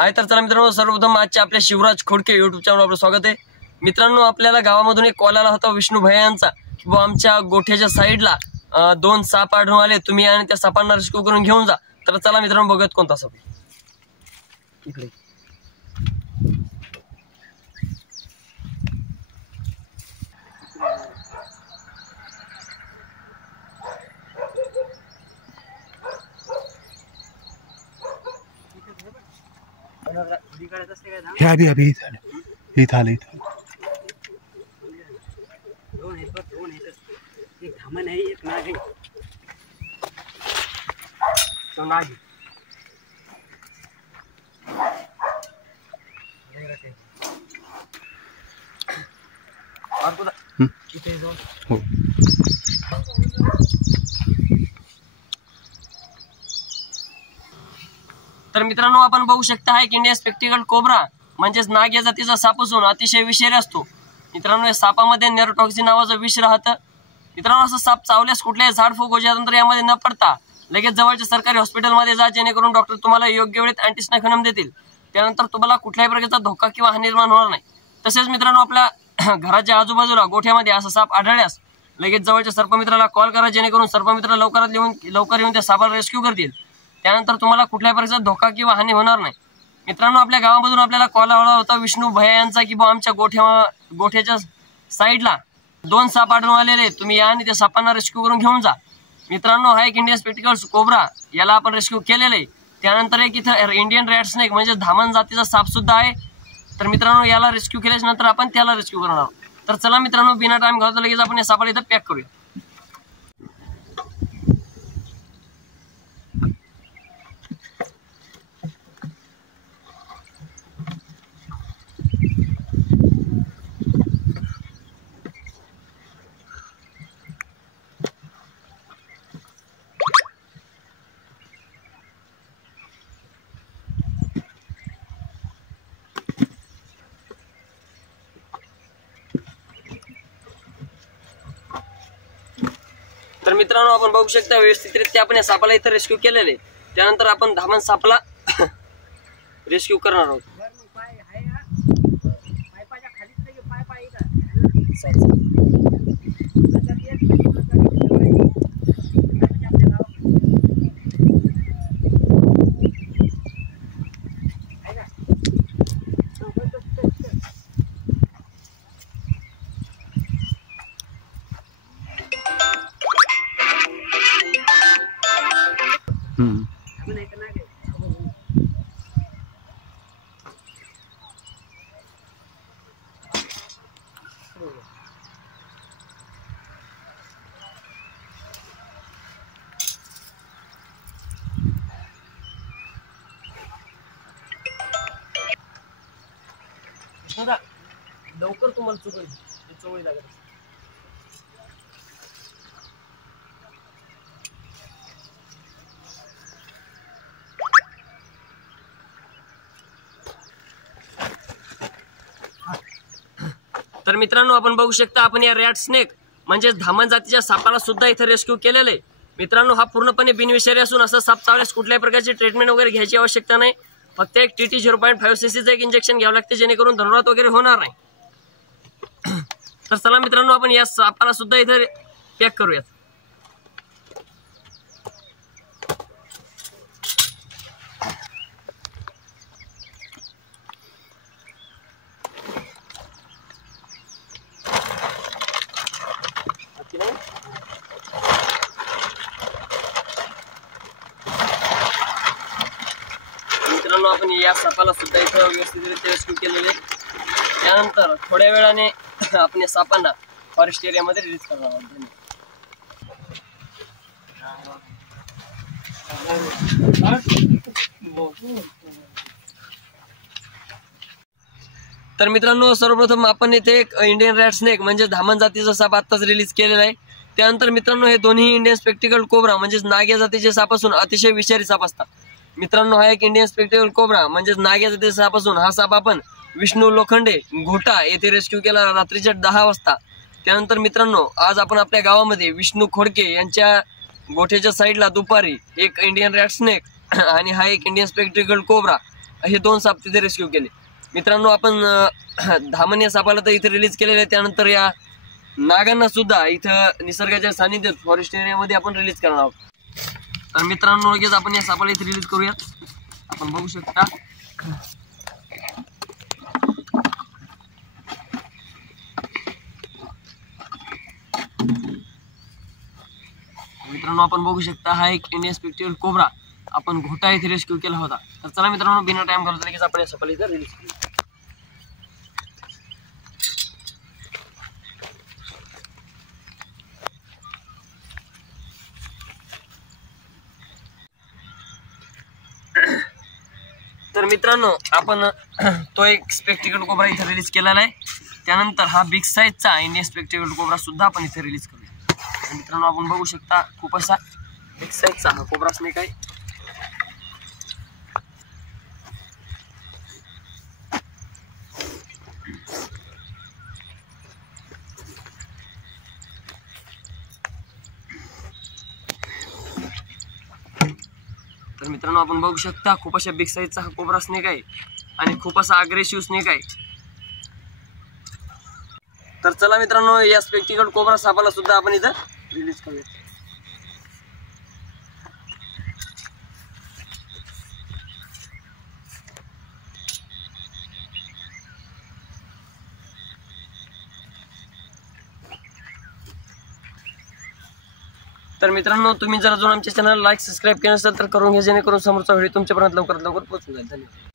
हाय तर चला मित्रांनो, सर्वप्रथम आजच्या आपल्या शिवराज खोडके YouTube चॅनलवर आपलं स्वागत आहे। मित्रांनो, आपल्याला गावामधून एक कॉल आला होता विष्णू भैयांचा की बुवा आमच्या गोठ्याच्या साईडला 2 साप आढळून आले, तुम्ही आणि त्या सापांना रेस्क्यू करून घेऊन जा। तर चला मित्रांनो, बघूयात कोणता साप इकडे। अभी इथं आलं एक धामण आहे, एक नाग आहे। तो नाग तर मित्रांनो, आपण बघू शकता आहे की इंडियन स्पेक्टिकल कोब्रा म्हणजेच नाग या जातीचा साप असून अतिशय विषारी असतो। मित्रांनो, या सापामध्ये नेरोटॉक्सिन नावाचं विष राहतं। मित्रांनो, असं साप चावल्यास कुठल्याही झाडफूक गोष्टीनंतर यामध्ये न पडता लगेच जवळच्या सरकारी हॉस्पिटलमध्ये जा, जेणेकरून डॉक्टर तुम्हाला योग्य वेळेत अँटीस्नायफेनम देतील। त्यानंतर तुम्हाला कुठल्याही प्रकारचा धोका किंवा हानी निर्माण होणार नाही। तसेच मित्रांनो, आपल्या घराच्या आजूबाजूला गोठ्यामध्ये असा साप आढळल्यास लगेच जवळच्या सर्पमित्राला कॉल करा, जेणेकरून सर्पमित्र लवकर येऊन त्या सापाला रेस्क्यू करतील। त्यानंतर तुम्हाला कुठल्याही प्रकारचा धोका किंवा हानी होणार नाही। मित्रांनो, आपल्या गावामधून आपल्याला कॉल आला होता विष्णू भैया यांचा की बुवा आमच्या गोठ्याच्या साईडला 2 साप आढळून आलेले, तुम्ही या आणि त्या सापांना रेस्क्यू करून घेऊन जा। मित्रांनो, हा एक इंडियन स्पेक्टिकल्स कोब्रा, याला आपण रेस्क्यू केलेलं आहे। त्यानंतर एक इथं इंडियन रॅट स्नेक म्हणजे धामण जातीचा साप सुद्धा आहे। तर मित्रांनो, याला रेस्क्यू केल्याच्या नंतर आपण त्याला रेस्क्यू करणार आहोत। तर चला मित्रांनो, बिना टाइम घालवता लगेच आपण या सापाला इथं पॅक करूया। तर मित्रांनो, आपण बघू शकता व्यवस्थितरित्या आपण या सापाला इथं रेस्क्यू केलेले। त्यानंतर आपण धामण सापाला रेस्क्यू करणार आहोत। लवकर तुम्हाला चोळी लागेल। तर मित्रांनो, आपण बघू शकता आपण या रॅट स्नेक म्हणजे धामण जातीच्या सापाला सुद्धा इथे रेस्क्यू केलेलं आहे। मित्रांनो, हा पूर्णपणे बिनविषारी असून असा साप चावल्यास कुठल्याही प्रकारची ट्रीटमेंट वगैरे घ्यायची आवश्यकता नाही। फक्त एक TT 0.5 cc एक इंजेक्शन घ्यावं लागते, जेणेकरून धनुरात वगैरे होणार नाही। तर चला मित्रांनो, आपण या सापाला सुद्धा इथे पॅक करूयात। मित्रांनो, आपण या सापाला सुद्धा इथं व्यवस्थितरित्या रेस्क्यू केलेले। त्यानंतर थोड्या वेळाने आपण या सापांना फॉरेस्ट एरियामध्ये रिलीज करणार आहोत। तर मित्रांनो, सर्वप्रथम आपण इथे एक इंडियन रॅट स्नेक म्हणजे धामण जातीचा साप आत्ताच रिलीज केलेला आहे। त्यानंतर मित्रांनो, हे दोन्ही इंडियन स्पेक्टिकल कोब्रा म्हणजेच नाग या जातीचे साप असून अतिशय विषारी साप असतात। मित्रांनो, हा एक इंडियन स्पेक्टिकल कोब्रा म्हणजेच नाग या जातीचा साप असून हा साप आपण विष्णू लोखंडे घोटा येथे रेस्क्यू केला रात्रीच्या 10 वाजता। त्यानंतर मित्रांनो, आज आपण आपल्या गावामध्ये विष्णू खोडके यांच्या गोठ्याच्या साईडला दुपारी एक इंडियन रॅट स्नेक आणि हा एक इंडियन स्पेक्टिकल कोब्रा हे 2 साप तिथे रेस्क्यू केले. मित्रांनो, आपण धामण या सापाला तर इथे रिलीज केलेलं आहे. त्यानंतर या नागांना सुद्धा इथं निसर्गाच्या सानिध्यात फॉरेस्ट एरियामध्ये आपण रिलीज करणार आहोत. तर मित्रांनो, लगेच आपण या सापाला इथे रिलीज करूया. आपण बघू शकता मित्रांनो, आपण बघू शकता हा एक इंडियन स्पेक्टिकल कोब्रा आपण घोटा इथे रेस्क्यू केला होता. तर चला मित्रांनो, बिना टाइम घालवता लगेच आपण या सापाला इथे रिलीज करूया. तर मित्रांनो, आपण तो एक स्पेक्टिकल कोब्रा इथे रिलीज केलेला आहे. त्यानंतर हा बिग साईजचा इंडियन स्पेक्टिकल कोब्रा सुद्धा आपण इथे रिलीज करूया. मित्रांनो, आपण बघू शकता खूप असा बिग साईजचा हा कोब्रा स्नेक आहे. तर मित्रांनो, आपण बघू शकता खूप अशा बिग साईजचा हा कोब्रा स्नेक आहे आणि खूप असा अग्रेसिव्ह स्नेक आहे. तर चला मित्रांनो, या स्पेक्टिकल कोब्रा सापाला सुद्धा आपण इथं रिलीज करूया. तर मित्रांनो, तुम्ही जर अजून आमच्या चॅनल लाईक सबस्क्राईब केलं असेल तर करून घ्या, जेणेकरून समोरचा व्हिडिओ तुमच्यापर्यंत लवकरात लवकर पोहोचून जाईल. धन्यवाद.